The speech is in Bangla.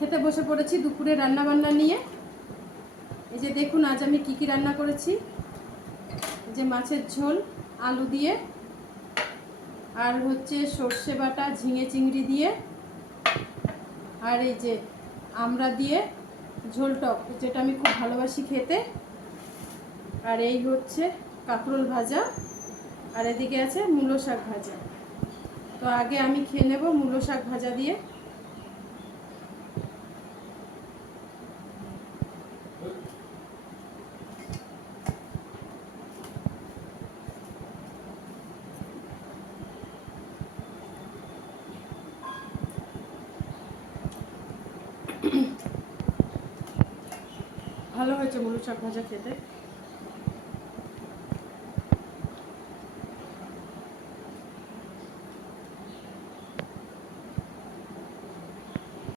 খেতে বসে পড়েছি দুপুরে রান্না বান্না নিয়ে। এই যে দেখুন আজ আমি কি কি রান্না করেছি। এই যে মাছের ঝোল আলু দিয়ে, আর হচ্ছে সর্ষে বাটা ঝিঙে চিংড়ি দিয়ে, আর এই যে আমড়া দিয়ে ঝোল টক, যেটা আমি খুব ভালোবাসি খেতে। আর এই হচ্ছে কাঁকরোল ভাজা, আর এদিকে আছে মূলো শাক ভাজা। তো আগে আমি খেয়ে নেব মূলো শাক ভাজা দিয়ে। ভালো হয়েছে মূলো শাক ভাজা খেতে।